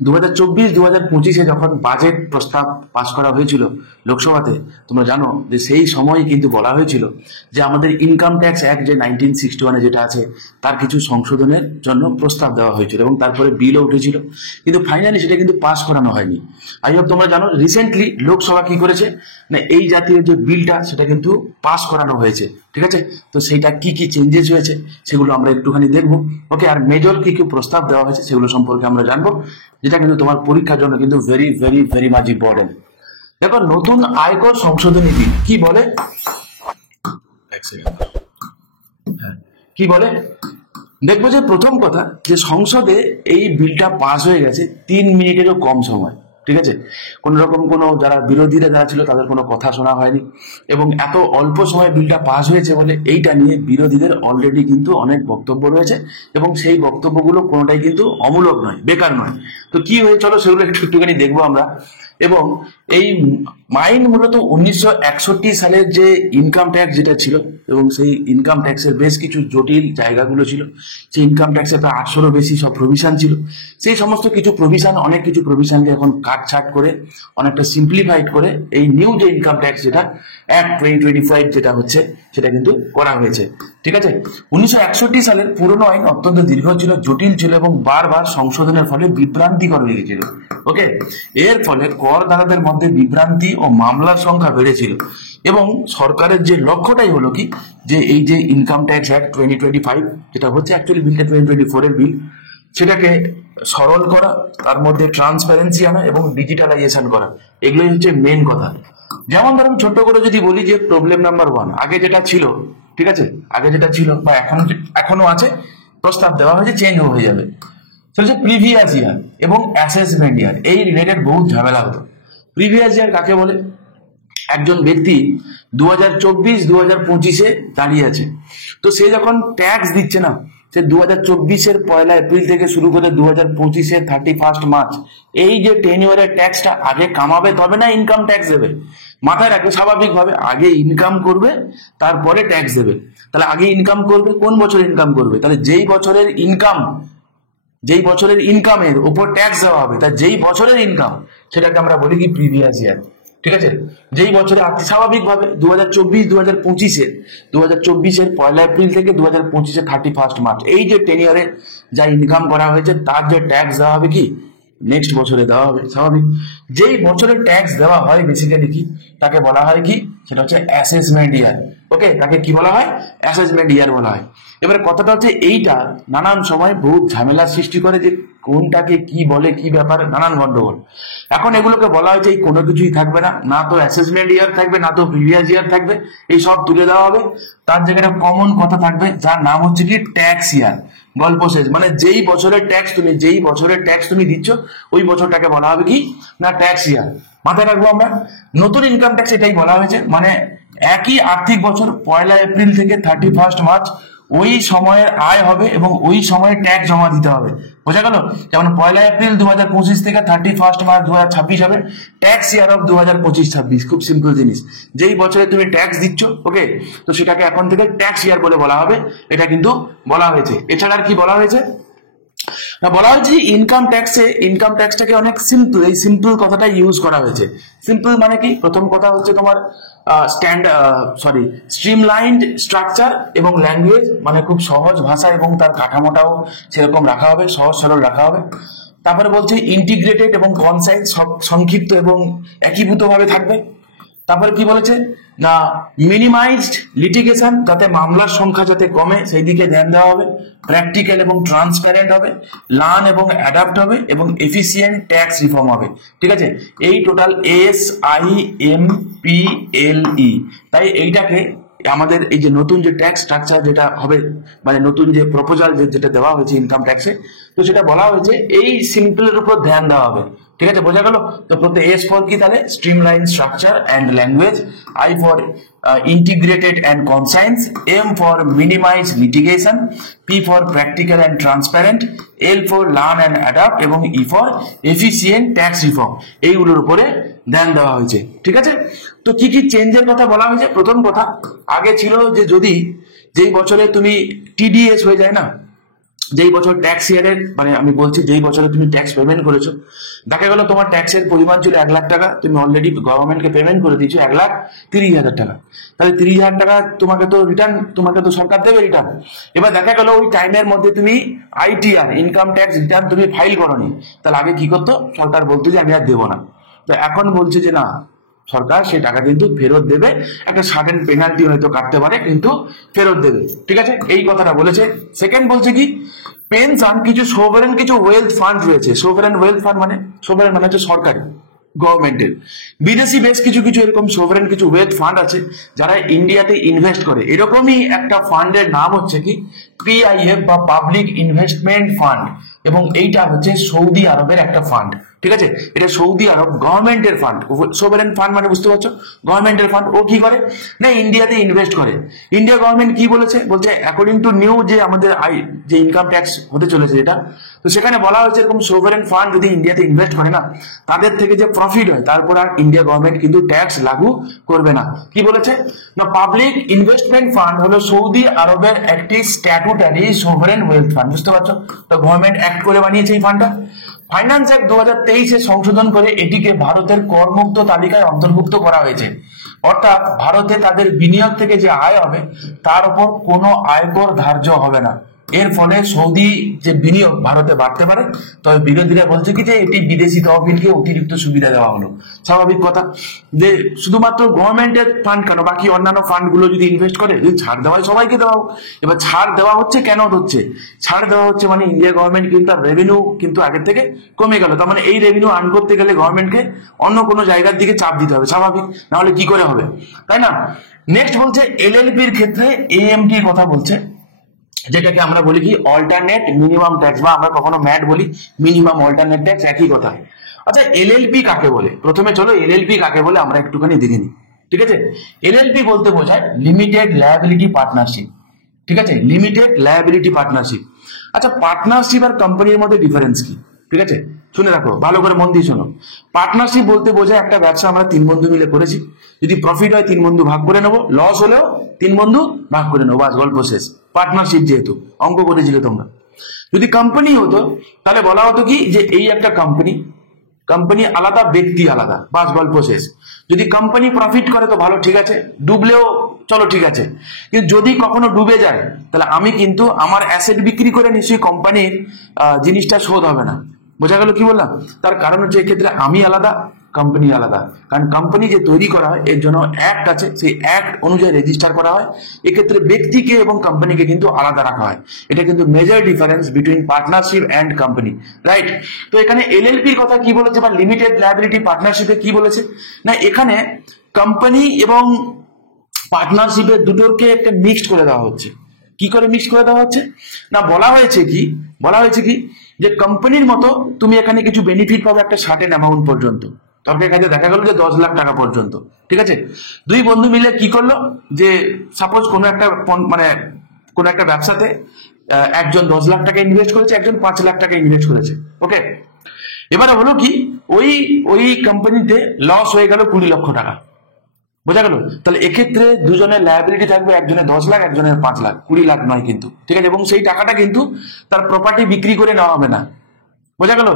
2024-2025 যখন বাজেট প্রস্তাব পাশ করা হয়েছিল লোকসভাতে, তোমরা জানো যে সেই সময় কিন্তু বলা হয়েছিল যে আমাদের ইনকাম ট্যাক্স অ্যাক্ট যে 1961 যেটা আছে তার কিছু সংশোধনের জন্য প্রস্তাব দেওয়া হয়েছিল এবং তারপরে বিলও উঠেছিল, কিন্তু ফাইনালি সেটা কিন্তু পাশ করানো হয়নি। আই হোপ তোমরা জানো রিসেন্টলি লোকসভা কি করেছে না, এই জাতীয় যে বিলটা সেটা কিন্তু পাশ করানো হয়েছে। ঠিক আছে, তো সেইটা কি কি চেঞ্জেস হয়েছে সেগুলো আমরা একটুখানি দেখবো। ওকে, আর মেজর কি কি প্রস্তাব দেওয়া হয়েছে সেগুলো সম্পর্কে আমরা জানবো, যেটা কিন্তু তোমার পরীক্ষার জন্য কিন্তু very very very much important. দেখো, নতুন আয়কর সংশোধনী বিল কি বলে, কি বলে দেখবো যে প্রথম কথা যে সংসদে এই বিলটা পাস হয়ে গেছে 3 মিনিটেরও কম সময়। ঠিক আছে, কোন রকম কোনো যারা বিরোধীরা যারা ছিল তাদের কোনো কথা শোনা হয়নি, এবং এত অল্প সময়ে বিলটা পাস হয়েছে বলে এইটা নিয়ে বিরোধীদের অলরেডি কিন্তু অনেক বক্তব্য রয়েছে, এবং সেই বক্তব্যগুলো কোনোটাই কিন্তু অমূলক নয়, বেকার নয়। তো কি হয়ে চলো সেগুলো একটুখানি দেখবো আমরা। এবং এই মাইন মূলত 1961 সালের যে ইনকাম ট্যাক্স যেটা ছিল, এবং সেই ইনকাম ট্যাক্সের বেশ কিছু জটিল জায়গাগুলো ছিল, সেই ইনকাম ট্যাক্সের প্রায় 800 বেশি সব প্রভিশন ছিল। সেই সমস্ত কিছু প্রভিশন, অনেক কিছু প্রভিশনকে এখন কাটছাট করে অনেকটা সিম্পলিফাইড করে এই নিউ যে ইনকাম ট্যাক্স যেটা অ্যাক্ট 2025 যেটা হচ্ছে সেটা কিন্তু করা হয়েছে। ঠিক আছে, 1961 সালের পুরনো আইন অত্যন্ত দীর্ঘ ছিল, জটিল ছিল এবং বারবার সংশোধনের ফলে বিভ্রান্তিকর হয়ে গেছিল। ওকে, এর ফলে করদাতাদের মধ্যে বিভ্রান্তি ও মামলার সংখ্যা বেড়েছিল, এবং সরকারের যে লক্ষ্যটাই হলো কি যে এই যে ইনকাম ট্যাক্স অ্যাক্ট 2025 যেটা হচ্ছে অ্যাকচুয়ালি বিলটা 2024 এর বিল, সেটাকে সরল করা, তার মধ্যে ট্রান্সপারেন্সি আনা এবং ডিজিটালাইজেশন করা, এগুলোই হচ্ছে মেন কথা। যেমন ধরুন ছোট্ট করে যদি বলি যে প্রবলেম নাম্বার 1, আগে যেটা ছিল, ঠিক আছে, আগে যেটা ছিল বা এখনো আছে, প্রস্তাব দেওয়া হয়েছে চেঞ্জ হয়ে যাবে, সেটা হচ্ছে প্রিভিয়াস ইয়ার এবং অ্যাসেসমেন্ট ইয়ার। এই রিলেটেড বহু ঝামেলা হতো। প্রিভিয়াস ইয়ার কাকে বলে? একজন ব্যক্তি 2024-2025 দাঁড়িয়ে আছে, তো সে যখন ট্যাক্স দিচ্ছে না, সে 2024 1 এপ্রিল থেকে শুরু করে 2025 31 মার্চ, এই যে টেনিওরের ট্যাক্সটা আগে কামাবে তবে না ইনকাম ট্যাক্স দেবে। মাথায় রাখবে স্বাভাবিকভাবে আগে ইনকাম করবে তারপরে ট্যাক্স দেবে। তাহলে আগে ইনকাম করবে, কোন বছর ইনকাম করবে? তাহলে যেই বছরের ইনকামের উপর ট্যাক্স দেওয়া হবে, তার যেই বছরের ইনকাম সেটাকে আমরা বলি কি প্রিভিয়াস ইয়ার। ঠিক আছে, যেই বছরে স্বাভাবিকভাবে 2024 1 এপ্রিল থেকে 2025 31 মার্চ, এই যে টেনিয়ারে যা ইনকাম করা হয়েছে তার যে ট্যাক্স দেওয়া হবে কি নেক্সট বছরে দেওয়া হবে। স্বাভাবিক, যেই বছরে ট্যাক্স দেওয়া হয় বেসিক্যালি কি তাকে বলা হয় কি, সেটা হচ্ছে অ্যাসেসমেন্ট ইয়ার। ওকে, তাকে কি বলা হয়? অ্যাসেসমেন্ট ইয়ার বলা হয়। এবারে কথাটা হচ্ছে এইটা নানান সময় বহু ঝামেলার সৃষ্টি করে যে কোনটাকে কি বলে, কি ব্যাপারে, নানান গন্ডগোল। এখন এগুলোকে বলা হয়েছে এই কোনো কিছুই থাকবে না, না তো অ্যাসেসমেন্ট ইয়ার থাকবে না তো প্রিভিয়াস ইয়ার থাকবে, এই সব তুলে দেওয়া হবে। তার জায়গায় কমন কথা থাকবে যার নাম হচ্ছে কি ট্যাক্স ইয়ার। গল্প শেষ, মানে যেই বছরের ট্যাক্স তুমি দিচ্ছ ওই বছরটাকে বলা হবে কি না ট্যাক্স ইয়ার। মাথায় রাখবো আমরা নতুন ইনকাম ট্যাক্স এটাই বলা হয়েছে, মানে একই আর্থিক বছর 1 এপ্রিল থেকে 31 মার্চ ওই সময়ের আয় হবে এবং ওই সময়ে ট্যাক্স জমা দিতে হবে। বোঝা গেল? যেমন 1 এপ্রিল 2025 থেকে 31 মার্চ 2026 হবে ট্যাক্স ইয়ার অফ 2025-26। খুব সিম্পল জিনিস, যেই বছরে তুমি ট্যাক্স দিচ্ছ, ওকে, তো সেটাকে এখন থেকে ট্যাক্স ইয়ার বলে বলা হবে, এটা কিন্তু বলা হয়েছে। এছাড়া আর কি বলা হয়েছে না, বলা হয়েছে ইনকাম ট্যাক্সটাকে অনেক সিম্পল, এই সিম্পল কথাটা ইউজ করা হয়েছে। সিম্পল মানে কি? প্রথম কথা হচ্ছে তোমার স্ট্রিমলাইন্ড স্ট্রাকচার এবং ল্যাঙ্গুয়েজ, মানে খুব সহজ ভাষা এবং তার কাঠামোটাও সেরকম রাখা হবে, সহজ সরল রাখা হবে। তারপরে বলছে ইন্টিগ্রেটেড এবং কনসাইজ, সংক্ষিপ্ত এবং একীভূত ভাবে থাকবে। তারপরে কি বলেছে না মিনিমাইজড লিটিগেশন, যাতে মামলার সংখ্যা যাতে কমে সেই দিকে ধ্যান দেওয়া হবে। প্র্যাকটিক্যাল এবং ট্রান্সপারেন্ট হবে, লার্ন এবং অ্যাডাপ্ট হবে এবং এফিসিয়েন্ট ট্যাক্স রিফর্ম হবে। ঠিক আছে, এই টোটাল SIMPLE। তাই এইটাকে আমাদের এই যে নতুন যে ট্যাক্স স্ট্রাকচার যেটা হবে, মানে নতুন যে প্রপোজাল যেটা দেওয়া হয়েছে ইনকাম ট্যাক্সে, তো সেটা বলা হয়েছে এই সিম্পলের উপর ধ্যান দেওয়া হবে। ঠিক আছে, বোঝা গেল? তো প্রত্যেক S ফর কি তাহলে streamline structure and language, I for integrated and concise, M for minimise litigation, P for practical and transparent, L for learn and adapt এবং E for efficient tax reform. এইগুলোর উপরে ধ্যান দেওয়া হয়েছে। ঠিক আছে, তো কি কি চেঞ্জের কথা বলা হয়েছে? প্রথম কথা, আগে ছিল যে যদি যেই বছরে তুমি TDS হয়ে যায় না, যেই বছর ট্যাক্স ইয়ারের মানে আমি বলছি যেই বছরে তুমি ট্যাক্স পেমেন্ট করেছো, দেখা গেল তোমার ট্যাক্সের পরিমাণ ছিল 1 লাখ টাকা, তুমি অলরেডি গভর্নমেন্টকে পেমেন্ট করে দিয়েছো 1,30,000 টাকা। তাহলে 30,000 টাকা তোমাকে তো সরকার দেবে রিটার্ন। এবার দেখা গেল ওই টাইমের মধ্যে তুমি ITR ইনকাম ট্যাক্স রিটার্ন তুমি ফাইল করোনি, তাহলে আগে কি করতো, সরকার বলতো যে আমি আর দেবো না। তো এখন বলছে যে না, সরকার সেই টাকা কিন্তু ফেরত দেবে, একটা সার্টেন পেনাল্টি হয়তো কাটতে পারে, কিন্তু ফেরত দেবে। ঠিক আছে, এই কথাটা বলেছে। সেকেন্ড বলছে কি, পেনশন কিছু সোভারেন কিছু ওয়েলথ ফান্ড রয়েছে। সোভারেন ওয়েলথ ফান্ড মানে, সোভারেন মানে হচ্ছে সরকারি গভর্নমেন্টের, বিদেশি বেশ কিছু কিছু এরকম সোভারেন কিছু ওয়েলথ ফান্ড আছে যারা ইন্ডিয়াতে ইনভেস্ট করে। এরকমই একটা ফান্ডের নাম হচ্ছে কি PIF বা পাবলিক ইনভেস্টমেন্ট ফান্ড, এবং এইটা হচ্ছে সৌদি আরবের একটা ফান্ড। ঠিক আছে, এটা সৌদি আরব গভর্নমেন্টের ফান্ড। সোভারেন ফান্ড মানে বুঝতে পারছো, গভর্নমেন্টের ফান্ড। ও কি করে না, ইন্ডিয়াতে ইনভেস্ট করে। ইন্ডিয়া গভর্নমেন্ট কি বলেছে, বলছে অ্যাকর্ডিং টু নিউ যে আমাদের যে ইনকাম ট্যাক্স হতে চলেছে যেটা, তো সেখানে বলা হয়েছে এরকম সোভারেন ফান্ড যদি ইন্ডিয়াতে ইনভেস্ট হয় না, তাদের থেকে যে প্রফিট হয় তারপর আর ইন্ডিয়া গভর্নমেন্ট কিন্তু ট্যাক্স লাগু করবে না। কি বলেছে না, পাবলিক ইনভেস্টমেন্ট ফান্ড হলো সৌদি আরবের একটি স্ট্যাটুটারি সোভারেন ওয়েলথ ফান্ড। বুঝতে পারছো, তো গভর্নমেন্ট অ্যাক্ট করে বানিয়েছে এই ফান্ডটা। ফাইন্যান্স অ্যাক্ট 2023 সংশোধন করে এটিকে ভারতের করমুক্ত তালিকায় অন্তর্ভুক্ত করা হয়েছে। অর্থাৎ ভারতে তাদের বিনিয়োগ থেকে যে আয় হবে তার উপর কোনো আয়কর ধার্য হবে না। এর ফলে সৌদি যে বিনিয়োগ ভারতে বাড়তে পারে। তবে বিরোধীরা বলছে কি যে এটি বিদেশি তহবিলকে অতিরিক্ত সুবিধা দেওয়া হলো। স্বাভাবিক কথা যে শুধুমাত্র গভর্নমেন্টের ফান্ড কেন, বাকি অন্যান্য ফান্ড গুলো যদি ইনভেস্ট করে, যদি ছাড় দেওয়া হয় সবাইকে দেওয়া হোক। এবার ছাড় দেওয়া হচ্ছে কেন হচ্ছে, ছাড় দেওয়া হচ্ছে মানে ইন্ডিয়া গভর্নমেন্ট কিন্তু তার রেভিনিউ কিন্তু আগের থেকে কমে গেল। তার মানে এই রেভিনিউ আর্ন করতে গেলে গভর্নমেন্টকে অন্য কোনো জায়গার দিকে চাপ দিতে হবে, স্বাভাবিক, নাহলে কি করে হবে, তাই না। নেক্সট বলছে LLPর ক্ষেত্রে AMT কথা বলছে, যেটাকে আমরা বলি কি অল্টারনেট মিনিমাম ট্যাক্স, বা আমরা কখনো ম্যাট বলি, মিনিমাম অল্টারনেট ট্যাক্স, একই কথা। আচ্ছা, LLP কাকে বলে, প্রথমে চলো LLP কাকে বলে আমরা একটুখানি দেখে নিই। ঠিক আছে, LLP বলতে বোঝায় লিমিটেড লায়াবিলিটি পার্টনারশিপ। ঠিক আছে, লিমিটেড লায়াবিলিটি পার্টনারশিপ। আচ্ছা, পার্টনারশিপ আর কোম্পানির মধ্যে ডিফারেন্স কি, ঠিক আছে, শুনে রাখো, ভালো করে মন দিয়ে শোনো। পার্টনারশিপ বলতে বোঝায় একটা ব্যবসা আমরা 3 বন্ধু মিলে করেছি, যদি প্রফিট হয় 3 বন্ধু ভাগ করে নেবো, লস হলেও 3 বন্ধু ভাগ করে নেবো, বাস গল্প শেষ। পার্টনারশিপ যেহেতু অঙ্ক করেছিলে তোমরা। যদি কোম্পানি হতো তাহলে বলা হতো কি যে এই একটা কোম্পানি, কোম্পানি আলাদা, ব্যক্তি আলাদা, বাস গল্প শেষ। যদি কোম্পানি প্রফিট করে তো ভালো, ঠিক আছে, ডুবলেও চলো ঠিক আছে, কিন্তু যদি কখনো ডুবে যায় তাহলে আমি কিন্তু আমার অ্যাসেট বিক্রি করে নিশ্চয়ই কোম্পানির জিনিসটা শোধ হবে না। বোঝা গেল কি বললাম, তার কারণ হচ্ছে এক্ষেত্রে আমি আলাদা, কোম্পানি আলাদা। কারণ কোম্পানি যে তৈরি করা হয় এর জন্য অ্যাক্ট আছে, সেই অ্যাক্ট অনুযায়ী রেজিস্টার করা হয়। এক্ষেত্রে ব্যক্তিকে এবং কোম্পানিকে কিন্তু আলাদা রাখা হয়। এটা কিন্তু major difference between partnership and company, right. তো এখানে LLPর কথা কি বলেছে বা লিমিটেড লায়াবিলিটি পার্টনারশিপে কি বলেছে না, এখানে কোম্পানি এবং পার্টনারশিপের দুটোকে একটা মিক্সড করে দেওয়া হচ্ছে। কি করে মিক্স করে দেওয়া হচ্ছে না, বলা হয়েছে কি যে কোম্পানির মতো তুমি এখানে কিছু বেনিফিট পাবে একটা সার্টেন অ্যামাউন্ট পর্যন্ত। তরকারি কাজে দেখা গেল যে 10 লাখ টাকা পর্যন্ত। ঠিক আছে, 2 বন্ধু মিলে কি করলো যে সাপোজ কোনো একটা ব্যবসাতে একজন 10 লাখ টাকা ইনভেস্ট করেছে, একজন 5 লাখ টাকা ইনভেস্ট করেছে। ওকে, এবারে হলো কি ওই কোম্পানিতে লস হয়ে গেল 20 লক্ষ টাকা। বোঝা গেল, তাহলে এক্ষেত্রে দুজনের লায়াবিলিটি থাকবে, একজনের 10 লাখ, একজনের 5 লাখ, 20 লাখ নয় কিন্তু। ঠিক আছে, এবং সেই টাকাটা কিন্তু তার প্রপার্টি বিক্রি করে নেওয়া হবে না। বোঝা গেল,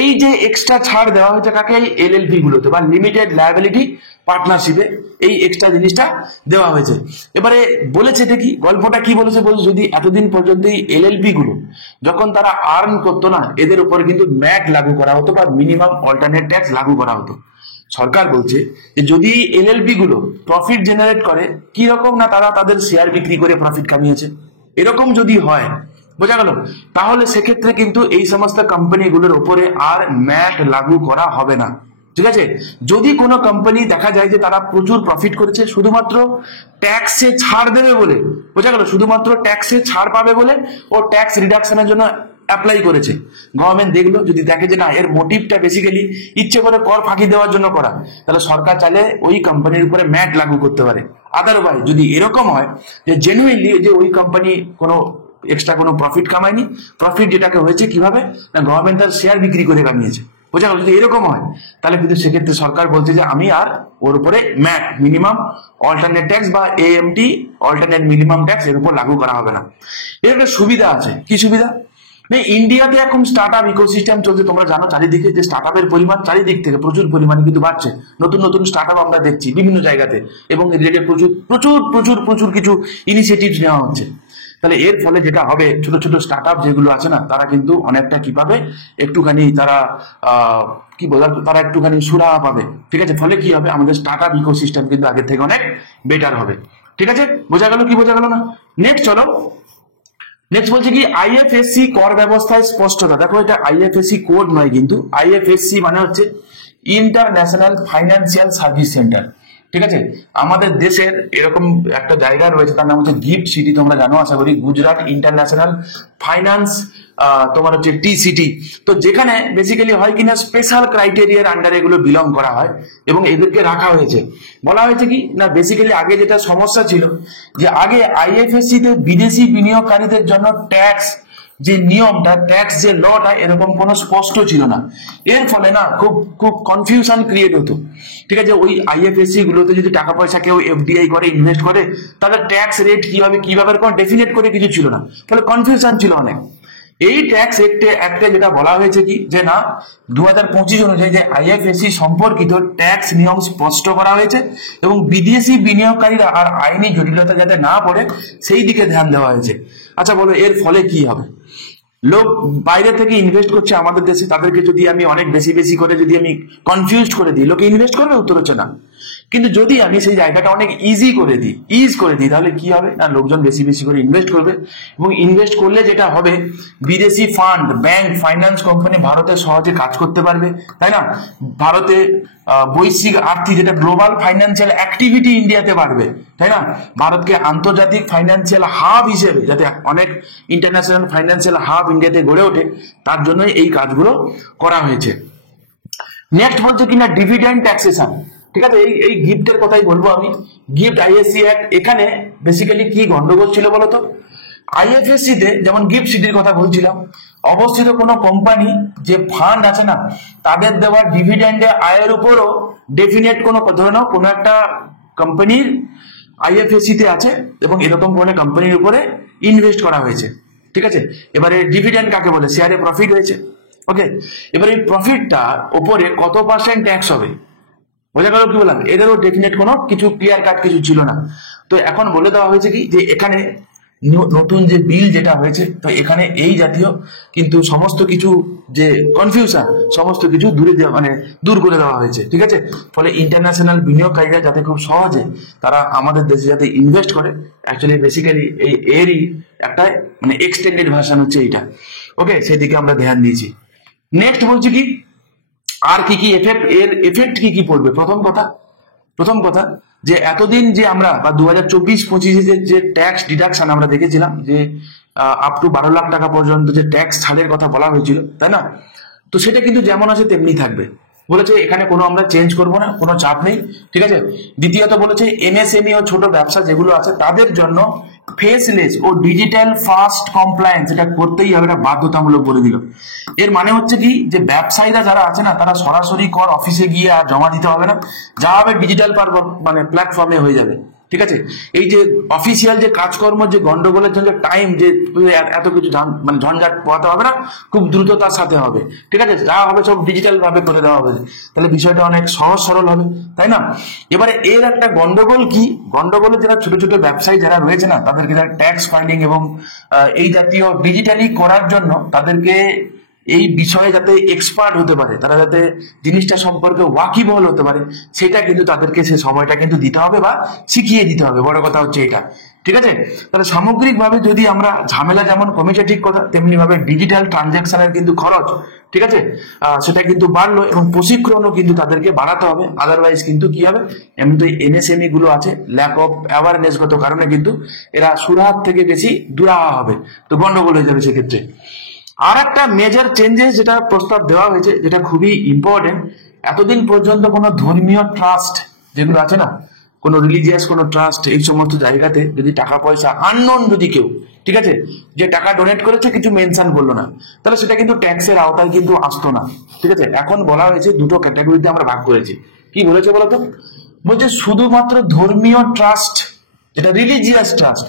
এই যে এক্সট্রা ছাড় দেওয়া হয়েছে কাকে, LLP গুলোতে বা লিমিটেড লায়াবিলিটি পার্টনারশিপে এই এক্সট্রা জিনিসটা দেওয়া হয়েছে। এবারে বলেছে এটা কি, গল্পটা কি বলেছে, যদি এতদিন পর্যন্ত এই LLP গুলো যখন তারা আর্ন করতো না, এদের উপর কিন্তু ম্যাট লাগু করা হতো বা মিনিমাম অল্টারনেট ট্যাক্স লাগু করা হতো। সরকার বলছে যে যদি LLP গুলো প্রফিট জেনারেট করে, কি রকম না তারা তাদের শেয়ার বিক্রি করে প্রফিট কামিয়েছে, এরকম যদি হয়, বোঝা গেল, তাহলে সেক্ষেত্রে কিন্তু এই সমস্ত কোম্পানিগুলোর উপরে আর ম্যাট লাগু করা হবে না। ঠিক আছে, যদি কোনো কোম্পানি দেখা যায় যে তারা প্রচুর প্রফিট করেছে, শুধুমাত্র ট্যাক্সে ছাড় দেবে বলে, বোঝা গেল, শুধুমাত্র ট্যাক্সে ছাড় পাবে বলে ও ট্যাক্স রিডাকশনের জন্য অ্যাপ্লাই করেছে, গভর্নমেন্ট দেখলো, যদি দেখে যে না এর মোটিভটা বেসিক্যালি ইচ্ছে করে কর ফাঁকি দেওয়ার জন্য করা, তাহলে সরকার চাইলে ওই কোম্পানির উপরে ম্যাট লাগু করতে পারে। আদারওয়াইজ যদি এরকম হয় যে জেনুইনলি যে ওই কোম্পানি কোনো এক্সট্রা কোনো প্রফিট কামায়নি, প্রফিট যেটাকে হয়েছে কিভাবে না, গভর্নমেন্ট তার শেয়ার বিক্রি করে কামিয়েছে, বোঝা গেল? যদি এরকম হয় তাহলে কিন্তু সেক্ষেত্রে সরকার বলছে যে আমি আর ওর উপরে ম্যাট মিনিমাম অল্টারনেট ট্যাক্স বা এএমটি অল্টারনেট মিনিমাম ট্যাক্স এর উপর লাগু করা হবে না। এর একটা সুবিধা আছে। কি সুবিধা? ইন্ডিয়াতে এখন স্টার্ট আপ ইকোসিস্টেম চলছে, তোমরা জানো চারিদিকে যে স্টার্ট আপের পরিমাণ চারিদিক থেকে প্রচুর পরিমাণে কিন্তু বাড়ছে। নতুন নতুন স্টার্ট আপ আমরা দেখছি বিভিন্ন জায়গাতে, এবং রিলেটেড প্রচুর প্রচুর প্রচুর প্রচুর কিছু ইনিশিয়েটিভ নেওয়া হচ্ছে। তাহলে এর ফলে যেটা হবে, ছোট ছোট স্টার্ট আপ যেগুলো আছে না, তারা কিন্তু অনেকটা কি পাবে, একটুখানি তারা কি বলে, তারা একটুখানি সুরাহা পাবে। ঠিক আছে? ফলে কি হবে, আমাদের স্টার্ট আপ ইকোসিস্টেম কিন্তু আগের থেকে অনেক বেটার হবে। ঠিক আছে? বোঝা গেল কি বোঝা গেল না? নেক্সট চলো, নেক্সট বলছে কি আইএফএসসি কর ব্যবস্থায় স্পষ্টতা। দেখো এটা আইএফএসসি কোড নয়, কিন্তু আইএফএসসি মানে হচ্ছে ইন্টারন্যাশনাল ফাইন্যান্সিয়াল সার্ভিস সেন্টার। ঠিক আছে? আমাদের দেশের এরকম একটা জায়গা রয়েছে, তার নাম হচ্ছে গিফট সিটি, তোমরা জানো আশা করি, গুজরাট ইন্টারন্যাশনাল ফাইন্যান্স তোমার হচ্ছে টিসিটি। তো যেখানে বেসিক্যালি হয় কিনা স্পেশাল ক্রাইটেরিয়ার আন্ডারে এগুলো বিলং করা হয় এবং এদেরকে রাখা হয়েছে। বলা হয়েছে কি না, বেসিক্যালি আগে যেটা সমস্যা ছিল যে আগে আইএফএসসি তে বিদেশি বিনিয়োগকারীদের জন্য ট্যাক্স যে নিয়মটা, ট্যাক্স যে লটা, এরকম কোনো স্পষ্ট ছিল না। এর ফলে না খুব খুব কনফিউশন ক্রিয়েট হতো। ঠিক আছে? ওই আইএফএসসি গুলোতে যদি টাকা পয়সা কেউ এফডিআই করে, ইনভেস্ট করে, তাহলে ট্যাক্স রেট কিভাবে কোনো ডেফিনেট করে কিছু ছিল না, ফলে কনফিউশন ছিল অনেক। এই ট্যাক্স একটা যেটা বলা হয়েছে কি যে না, 2025 অনুযায়ী যে আইএফএসসি সম্পর্কিত ট্যাক্স নিয়ম স্পষ্ট করা হয়েছে এবং বিদেশি বিনিয়োগকারীরা আর আইনি জটিলতা যাতে না পড়ে সেই দিকে ধ্যান দেওয়া হয়েছে। আচ্ছা বলো, এর ফলে কি হবে? লোক বাইরে থেকে ইনভেস্ট করছে আমাদের দেশে, তাদেরকে যদি আমি অনেক বেশি বেশি করে যদি আমি কনফিউজ করে দিই, লোকে ইনভেস্ট করবে? উত্তর হচ্ছে না। কিন্তু যদি আমি সেই জায়গাটা অনেক ইজ করে দিই, তাহলে কি হবে না, লোকজন বেশি বেশি করে ইনভেস্ট করবে, এবং ইনভেস্ট করলে যেটা হবে, বিদেশি ফান্ড, ব্যাংক, ফাইন্যান্স কোম্পানি ভারতে সহজে কাজ করতে পারবে, তাই না? ভারতে বৈশ্বিক আর্থিক যেটা গ্লোবাল ফাইন্যান্সিয়াল অ্যাক্টিভিটি ইন্ডিয়াতে বাড়বে, তাই না? ভারতকে আন্তর্জাতিক ফাইন্যান্সিয়াল হাব হিসেবে যাতে অনেক ইন্টারন্যাশনাল ফাইন্যান্সিয়াল হাব ইন্ডিয়াতে গড়ে ওঠে, তার জন্যই এই কাজগুলো করা হয়েছে। নেক্সট বলছে কিনা ডিভিডেন্ড ট্যাক্সেশন। ঠিক আছে? এই গিফটের কথাই বলবো আমি। গিফট আইএসসি অ্যাক্ট, এখানে বেসিক্যালি কি গন্ডগোল ছিল বলতো? আইএফএসসি তে যেমন গিফট সিটির কথা বলছিলাম, অবস্থিত কোনো কোম্পানি যে ফান্ড আছে না, তাদের দেওয়া ডিভিডেন্ডে আয়ের উপরও ডেফিনেট কোনো, ধরে নাও কোনো একটা কোম্পানির আইএফএসসি তে আছে এবং এরকম কোনো কোম্পানির উপরে ইনভেস্ট করা হয়েছে। ঠিক আছে? এবারে ডিভিডেন্ড কাকে বলে? শেয়ারে প্রফিট হয়েছে। ওকে, এবার এই প্রফিটটার উপরে কত % ট্যাক্স হবে? বোঝা গেল কি বললাম? এদেরও ডেফিনেট কোনো কিছু ক্লিয়ার কাট কিছু ছিল না। তো এখন বলে দেওয়া হয়েছে কি যে এখানে নতুন যে বিল যেটা হয়েছে, তো এখানে এই জাতীয় কিন্তু সমস্ত কিছু যে কনফিউশন, সমস্ত কিছু দূর করে দেওয়া হয়েছে। ঠিক আছে? ফলে ইন্টারন্যাশনাল বিনিয়োগকারীরা যাতে খুব সহজে তারা আমাদের দেশে যাতে ইনভেস্ট করে, অ্যাকচুয়ালি বেসিক্যালি এরই একটা এক্সটেন্ডেড ভার্সন হচ্ছে এইটা। ওকে, সেদিকে আমরা ধ্যান দিয়েছি। নেক্সট বলছি কি, আর কি কি এফেক্ট, এর এফেক্ট কি কি পড়বে? প্রথম কথা যে এতদিন যে আমরা বা 2024-25 যে ট্যাক্স ডিডাকশন আমরা দেখেছিলাম, যে আপ টু 12 লাখ টাকা পর্যন্ত যে ট্যাক্স ছাড়ের কথা বলা হয়েছিল, তাই না? তো সেটা কিন্তু যেমন আছে তেমনি থাকবে। বলেছে এখানে কোনো আমরা চেঞ্জ করব না, কোনো চাপ নেই। ঠিক আছে? দ্বিতীয়ত বলেছে এমএসএমই ও ছোট ব্যবসা যেগুলো আছে তাদের জন্য ফেসলেস ও ডিজিটাল ফাস্ট কমপ্লায়েন্স এটা করতেই হবে, এটা বাধ্যতামূলক করে দিল। এর মানে হচ্ছে কি যে ব্যবসায়ীরা যারা আছে না, তারা সরাসরি কর অফিসে গিয়ে আর জমা দিতে হবে না, যা হবে ডিজিটাল প্ল্যাটফর্মে হয়ে যাবে। ঠিক আছে? এই যে অফিসিয়াল যে কাজকর্ম, যে গন্ডগোলের জন্য টাইম, যে এত কিছু ঝঞ্ঝাট পোহাতে হবে না, খুব দ্রুততার সাথে হবে। ঠিক আছে? যা হবে সব ডিজিটাল ভাবে করে দেওয়া হবে, তাহলে বিষয়টা অনেক সহজ সরল হবে, তাই না? এবারে এর একটা গন্ডগোল কি, গন্ডগোলের যারা ছোট ছোট ব্যবসায়ী যারা রয়েছে না, তাদেরকে যারা ট্যাক্স ফাইলিং এবং এই জাতীয় ডিজিটালি করার জন্য তাদেরকে এই বিষয়ে যাতে এক্সপার্ট হতে পারে, তারা যাতে জিনিসটা সম্পর্কে ওয়াকিবহল হতে পারে, সেটা কিন্তু তাদেরকে সে সময়টা কিন্তু দিতে হবে বা শিখিয়ে দিতে হবে। বড় কথা হচ্ছে এটা। ঠিক আছে? তাহলে সামগ্রিকভাবে যদি আমরা ঝামেলা যেমন কমেছে ঠিক কথা, তেমনি ভাবে ডিজিটাল ট্রানজাকশনের কিন্তু খরচ, ঠিক আছে, সেটা কিন্তু বাড়লো এবং প্রশিক্ষণও কিন্তু তাদেরকে বাড়াতে হবে। আদারওয়াইজ কিন্তু কি হবে, এমনি এনএসএমই গুলো আছে, ল্যাক অফ অ্যাওয়ারনেস গত কারণে কিন্তু এরা সুরাহার থেকে বেশি দুরাহা হবে, তো গন্ডগোল হয়ে যাবে সেক্ষেত্রে। আর একটা মেজর চেঞ্জেস যেটা প্রস্তাব দেওয়া হয়েছে, যেটা খুবই ইম্পর্টেন্ট, এতদিন পর্যন্ত কোনো ধর্মীয় ট্রাস্ট যেগুলো আছে না, কোনো রিলিজিয়াস কোনো ট্রাস্ট এই সমস্ত জায়গাতে যদি টাকা পয়সা আননোন যদি কেউ, ঠিক আছে, যে টাকা ডোনেট করেছে কিছু মেনশন করলো না, তাহলে সেটা কিন্তু ট্যাক্সের আওতায় কিন্তু আসতো না। ঠিক আছে, এখন বলা হয়েছে দুটো ক্যাটাগরিতে আমরা ভাগ করেছি। কি বলেছে বলতো? বলছে শুধুমাত্র ধর্মীয় ট্রাস্ট, যেটা রিলিজিয়াস ট্রাস্ট,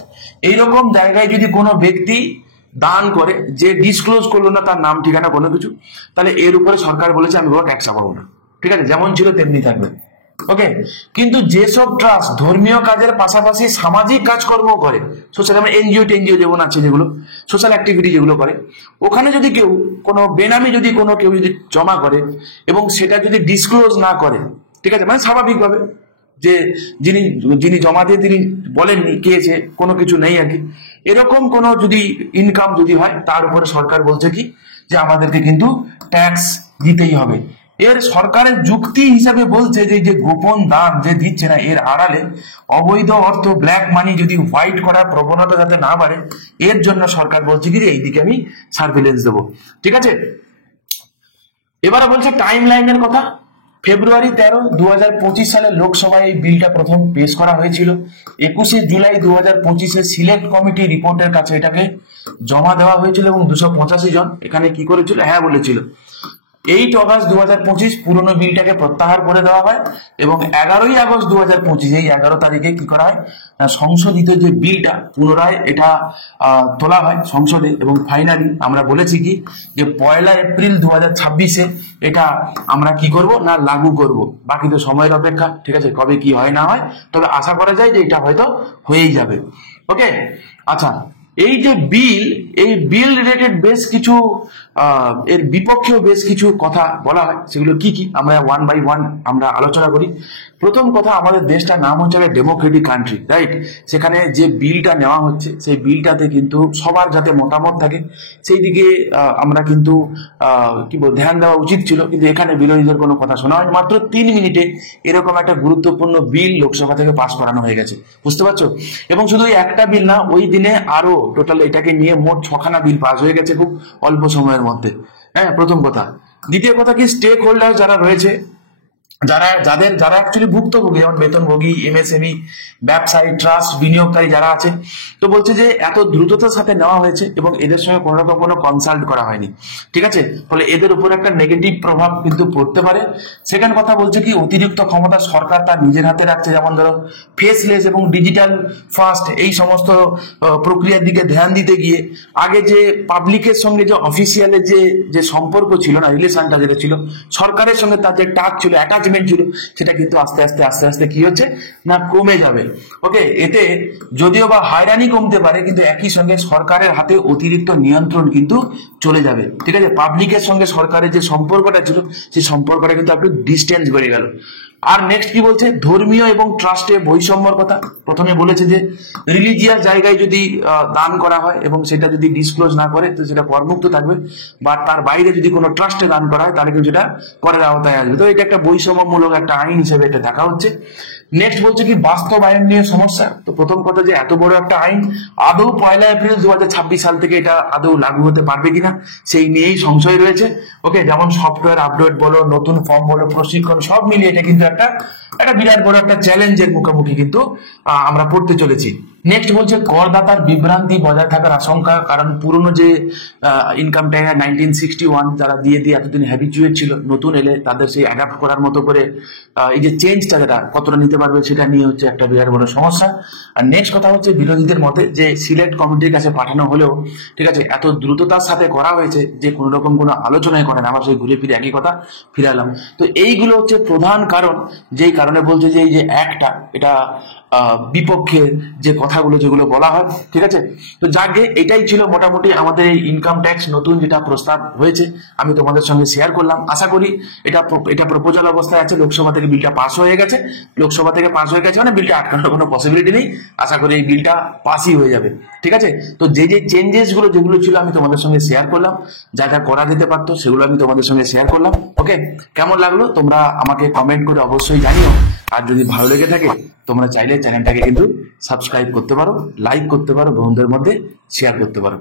এইরকম জায়গায় যদি কোনো ব্যক্তি দান করে, যে ডিসক্লোজ করলো না তার নাম ঠিকানা কোনো কিছু, তাহলে এর উপরে সরকার বলেছে আমি কোনো ট্যাক্স পাবো না। ঠিক আছে, যেমন ছিল তেমনি থাকবে। ওকে, কিন্তু যেসব ট্রাস্ট ধর্মীয় কাজের পাশাপাশি সামাজিক কাজকর্ম করে, সোশ্যাল এনজিও টেনজিও যেমন আছে, যেগুলো সোশ্যাল অ্যাক্টিভিটি যেগুলো করে, ওখানে যদি কেউ কোনো বেনামি যদি কোনো কেউ যদি জমা করে এবং সেটা যদি ডিসক্লোজ না করে, ঠিক আছে, মানে স্বাভাবিকভাবে যে যিনি যিনি জমা দিয়ে তিনি বলেননি খেয়েছে কোনো কিছু নেই আর কি, এরকম কোনো যদি ইনকাম যদি হয়, তার উপরে সরকার বলছে কি যে আমাদেরকে কিন্তু ট্যাক্স দিতেই হবে। এর সরকারের যুক্তি হিসাবে বলছে যে যে গোপন দান যে দিচ্ছে না, এর আড়ালে অবৈধ অর্থ ব্ল্যাক মানি যদি হোয়াইট করার প্রবণতা যাতে না বাড়ে, এর জন্য সরকার বলছে কি যে এইদিকে আমি সার্ভিলেন্স দেবো। ঠিক আছে, এবারে বলছে টাইম লাইনের কথা। ফেব্রুয়ারি 13, 2025 সালে লোকসভায় এই বিলটা প্রথম পেশ করা হয়েছিল। 21শে জুলাই 2025-এ সিলেক্ট কমিটি রিপোর্টের কাছে এটাকে জমা দেওয়া হয়েছিল এবং 285 জন এখানে কি করেছিল, হ্যাঁ বলেছিল। 8 অগস্ট 2025 পুরনো বিলটাকে প্রত্যাহার করে দেওয়া হয় এবং 11ই আগস্ট 2025 এই 11 তারিখে কি করা হয়, সংশোধিত যে বিলটা পুনরায় এটা তোলা হয় সংসদে এবং ফাইনালি আমরা বলেছি কি যে 1 এপ্রিল 2026-এ এটা আমরা কি করব না লাগু করব। বাকি তো সময়ের অপেক্ষা, ঠিক আছে, কবে কি হয় না হয়, তবে আশা করা যায় যে এটা হয়তো হয়েই যাবে। ওকে, আচ্ছা, এই যে বিল, এই বিল রিলেটেড বেশ কিছু এর বিপক্ষেও বেশ কিছু কথা বলা হয়, সেগুলো কি কি আমরা ওয়ান বাই ওয়ান আমরা আলোচনা করি। প্রথম কথা, আমাদের দেশটার নাম হচ্ছে একটা ডেমোক্রেটিক কান্ট্রি, রাইট? সেখানে যে বিলটা নেওয়া হচ্ছে সেই বিলটাতে কিন্তু সবার যাতে মতামত থাকে সেই দিকে আমরা কিন্তু কি বল ধ্যান দেওয়া উচিত ছিল, কিন্তু এখানে বিরোধীদের কোনো কথা শোনা হয়। মাত্র 3 মিনিটে এরকম একটা গুরুত্বপূর্ণ বিল লোকসভা থেকে পাস করানো হয়ে গেছে, বুঝতে পারছো? এবং শুধু একটা বিল না, ওই দিনে আরো টোটাল এটাকে নিয়ে মোট 6খানা বিল পাস হয়ে গেছে খুব অল্প সময়ের মধ্যে। হ্যাঁ, প্রথম কথা। দ্বিতীয় কথা কি, স্টেক হোল্ডার যারা রয়েছে, যারা অ্যাকচুয়ালি ভুক্তভোগী, যেমন বেতনভোগী, এমএসএমই, ব্যবসায়ী, ট্রাস্ট, বিনিয়োগকারী যারা আছে, তো বলছে যে এত দ্রুততার সাথে নেওয়া হয়েছে এবং এদের সঙ্গে কোনো রকম কোনো কনসাল্ট করা হয়নি, ঠিক আছে, ফলে এদের উপর একটা নেগেটিভ প্রভাব কিন্তু পড়তে পারে। সেকেন্ড কথা বলছে কি, অতিরিক্ত ক্ষমতা সরকার তার নিজের হাতে রাখছে, যেমন ধরো ফেসলেস এবং ডিজিটাল ফার্স্ট এই সমস্ত প্রক্রিয়ার দিকে ধ্যান দিতে গিয়ে আগে যে পাবলিকের সঙ্গে যে অফিসিয়ালের যে সম্পর্ক ছিল না, রিলেশনটা যেটা ছিল সরকারের সঙ্গে, তার যে টাচ ছিল, অ্যাটাচমেন্ট ছিল, সেটা কিন্তু আস্তে আস্তে কি হচ্ছে না কমে যাবে। ওকে, এতে যদিও বা হয়রানি কমতে পারে, কিন্তু একই সঙ্গে সরকারের হাতে অতিরিক্ত নিয়ন্ত্রণ কিন্তু চলে যাবে। ঠিক আছে, পাবলিকের সঙ্গে সরকারের যে সম্পর্কটা ছিল সেই সম্পর্কটা কিন্তু একটু ডিস্টেন্স বেড়ে গেল। আর নেক্সট কি বলছে, ধর্মীয় এবং ট্রাস্টে বৈষম্যর কথা। প্রথমে বলেছে যে রিলিজিয়াস জায়গায় যদি দান করা হয় এবং সেটা যদি ডিসক্লোজ না করে তো সেটা করমুক্ত থাকবে, বা তার বাইরে যদি কোনো ট্রাস্টে দান করা হয় তাহলে কিন্তু সেটা করের আওতায় আসবে। তো এটা একটা বৈষম্যমূলক একটা আইন হিসেবে এটা দেখা হচ্ছে। নেক্সট বলছে কি, বাস্তবায়ন নিয়ে সমস্যা। তো প্রথম কথা যে এত বড় একটা আইন আদৌ 1 এপ্রিল 2026 সাল থেকে এটা আদৌ লাগু হতে পারবে কিনা সেই নিয়েই সংশয় রয়েছে। ওকে, যেমন সফটওয়্যার আপডেট বলো, নতুন ফর্ম বলো, প্রশিক্ষণ, সব মিলিয়ে এটা কিন্তু একটা বিরাট বড় একটা চ্যালেঞ্জের মুখোমুখি কিন্তু আমরা পড়তে চলেছি। নেক্সট বলছে করদাতার বিভ্রান্তি বজায় থাকার আশঙ্কা, কারণ পুরনো যে ইনকাম ট্যাক্স 1961 যারা দিয়ে এতদিন হ্যাবিচুয়েট ছিল, নতুন এলে তাদের সেই অ্যাডাপ্ট করার মতো করে এই যে চেঞ্জটা যেটা কতটা নিতে পারবে সেটা নিয়ে হচ্ছে একটা বিরাট বড় সমস্যা। আর নেক্সট কথা হচ্ছে বিরোধীদের মতে যে সিলেক্ট কমিটির কাছে পাঠানো হলেও, ঠিক আছে, এত দ্রুততার সাথে করা হয়েছে যে কোনো রকম কোনো আলোচনাই করে না, আমার সেই ঘুরে ফিরে একই কথা ফিরালাম। তো এইগুলো হচ্ছে প্রধান কারণ, যেই কারণে বলছে যে এই যে একটা এটা বিপক্ষে যে কথাগুলো যেগুলো বলা হয়, ঠিক আছে। তো যাকে এটাই ছিল মোটামুটি আমাদের এই ইনকাম ট্যাক্স নতুন যেটা প্রস্তাব হয়েছে, আমি তোমাদের সঙ্গে শেয়ার করলাম। আশা করি এটা প্রপোজাল অবস্থায় আছে, লোকসভা থেকে বিলটা পাস হয়ে গেছে। লোকসভা থেকে পাস হয়ে গেছে মানে বিলটা আটকানোর কোনো পসিবিলিটি নেই। আশা করি এই বিলটা পাসই হয়ে যাবে, ঠিক আছে। তো যে চেঞ্জেস গুলো যেগুলো ছিল আমি তোমাদের সঙ্গে শেয়ার করলাম, যা যা করা যেতে পারতো সেগুলো আমি তোমাদের সঙ্গে শেয়ার করলাম। ওকে, কেমন লাগলো তোমরা আমাকে কমেন্ট করে অবশ্যই জানিও। আর যদি ভালো লেগে থাকে তোমরা চাইলে চ্যানেলটাকে কিন্তু সাবস্ক্রাইব করতে পারো, লাইক করতে পারো, বন্ধুদের মধ্যে শেয়ার করতে পারো।